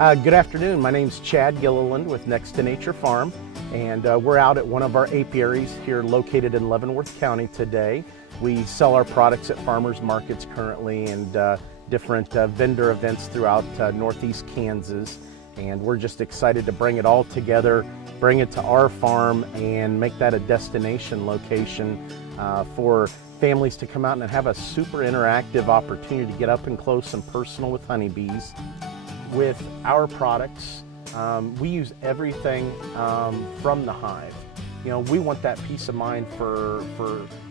Good afternoon. My name's Chad Gilliland with Next to Nature Farm, and we're out at one of our apiaries here located in Leavenworth County today. We sell our products at farmers markets currently and different vendor events throughout northeast Kansas, and we're just excited to bring it all together, bring it to our farm, and make that a destination location for families to come out and have a super interactive opportunity to get up and close and personal with honeybees. With our products, we use everything from the hive. You know, we want that peace of mind for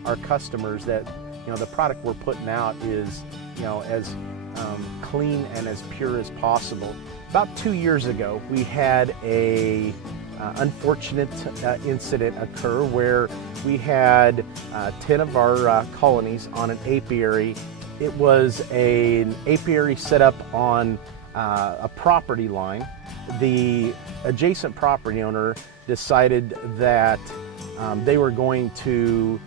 our customers that, you know, the product we're putting out is, you know, as clean and as pure as possible. About 2 years ago, we had a unfortunate incident occur where we had 10 of our colonies on an apiary. It was an apiary set up on a property line. The adjacent property owner decided that they were going to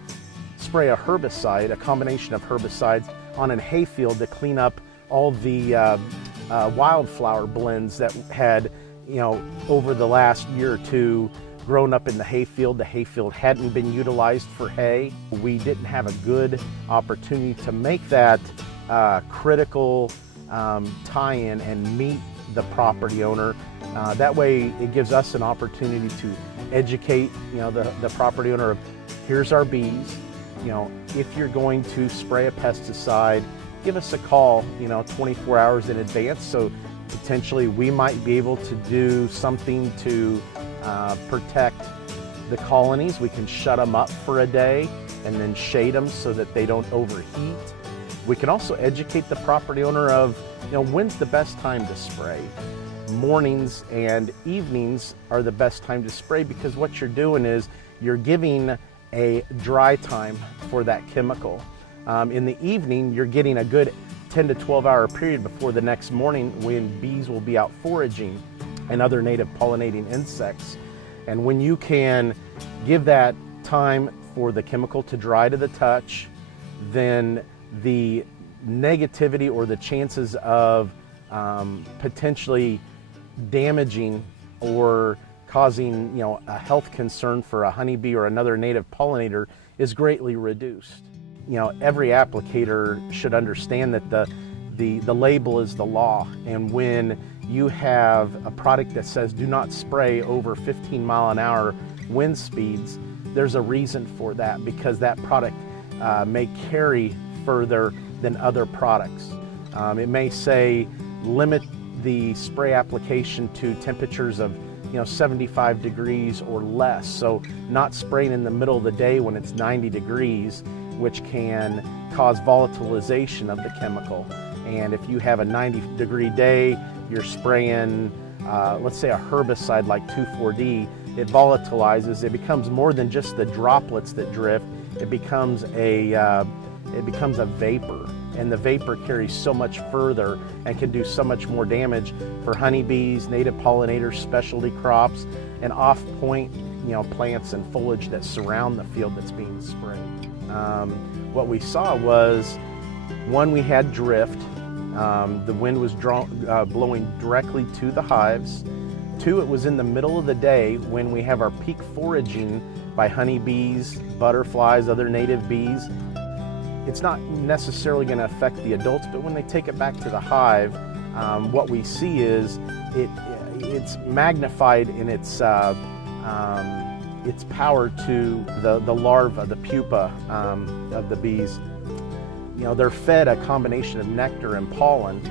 spray a herbicide, a combination of herbicides, on a hayfield to clean up all the wildflower blends that had, you know, over the last year or two grown up in the hayfield. The hayfield hadn't been utilized for hay. We didn't have a good opportunity to make that critical tie-in and meet the property owner. That way it gives us an opportunity to educate, you know, the property owner of, here's our bees, you know, if you're going to spray a pesticide, give us a call, you know, 24 hours in advance, so potentially we might be able to do something to protect the colonies. We can shut them up for a day and then shade them so that they don't overheat. We can also educate the property owner of, you know, when's the best time to spray. Mornings and evenings are the best time to spray, because what you're doing is you're giving a dry time for that chemical. In the evening, you're getting a good 10 to 12 hour period before the next morning when bees will be out foraging and other native pollinating insects. And when you can give that time for the chemical to dry to the touch, then the negativity or the chances of potentially damaging or causing, you know, a health concern for a honeybee or another native pollinator is greatly reduced. You know, every applicator should understand that the label is the law, and when you have a product that says do not spray over 15-mile-an-hour wind speeds, there's a reason for that, because that product may carry further than other products. It may say limit the spray application to temperatures of, you know, 75 degrees or less, so not spraying in the middle of the day when it's 90 degrees, which can cause volatilization of the chemical. And if you have a 90-degree day, you're spraying, let's say, a herbicide like 2,4-D, it volatilizes. It becomes more than just the droplets that drift. It becomes a vapor, and the vapor carries so much further and can do so much more damage for honeybees, native pollinators, specialty crops, and off-point, you know, plants and foliage that surround the field that's being sprayed. What we saw was, one, we had drift. The wind was blowing directly to the hives. Two, it was in the middle of the day when we have our peak foraging by honeybees, butterflies, other native bees. It's not necessarily going to affect the adults, but when they take it back to the hive, what we see is it's magnified in its power to the larva, the pupa of the bees. You know, they're fed a combination of nectar and pollen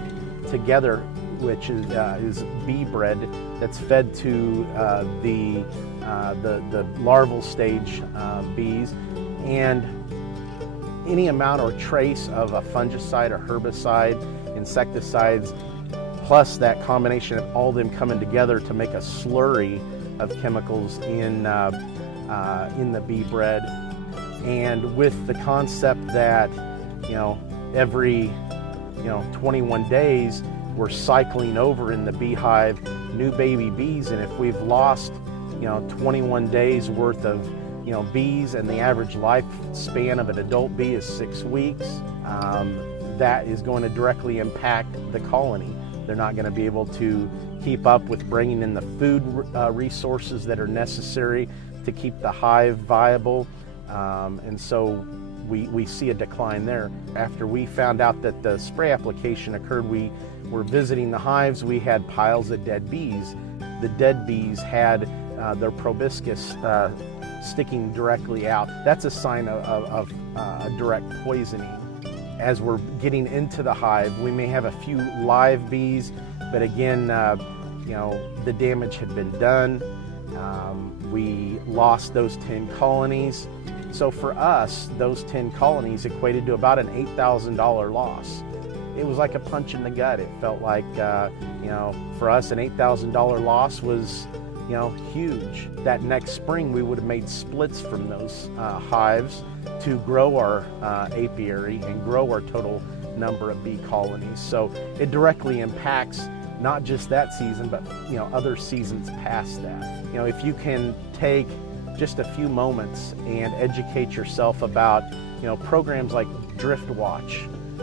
together, which is bee bread that's fed to the larval stage bees, and any amount or trace of a fungicide or herbicide, insecticides, plus that combination of all of them coming together to make a slurry of chemicals in the bee bread. And with the concept that, you know, every, you know, 21 days we're cycling over in the beehive new baby bees, and if we've lost, you know, 21 days worth of, you know, bees, and the average lifespan of an adult bee is 6 weeks, that is going to directly impact the colony. They're not going to be able to keep up with bringing in the food resources that are necessary to keep the hive viable, and so we see a decline there. After we found out that the spray application occurred, we were visiting the hives. We had piles of dead bees. The dead bees had their proboscis sticking directly out. That's a sign of direct poisoning. As we're getting into the hive, we may have a few live bees, but again, the damage had been done. We lost those 10 colonies. So for us, those 10 colonies equated to about an $8,000 loss. It was like a punch in the gut. It felt like, for us, an $8,000 loss was, huge. That next spring, we would have made splits from those hives to grow our apiary and grow our total number of bee colonies. So it directly impacts not just that season, but other seasons past that. If you can take just a few moments and educate yourself about programs like Drift Watch,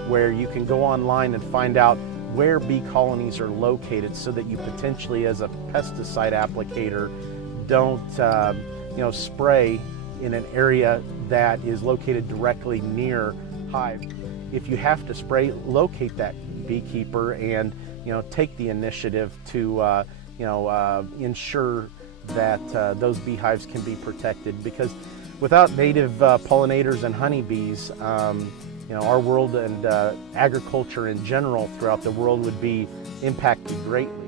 where you can go online and find out where bee colonies are located, so that you potentially, as a pesticide applicator, don't spray in an area that is located directly near hive. If you have to spray, locate that beekeeper and take the initiative to ensure that those beehives can be protected, because without native pollinators and honeybees, our world and agriculture in general throughout the world would be impacted greatly.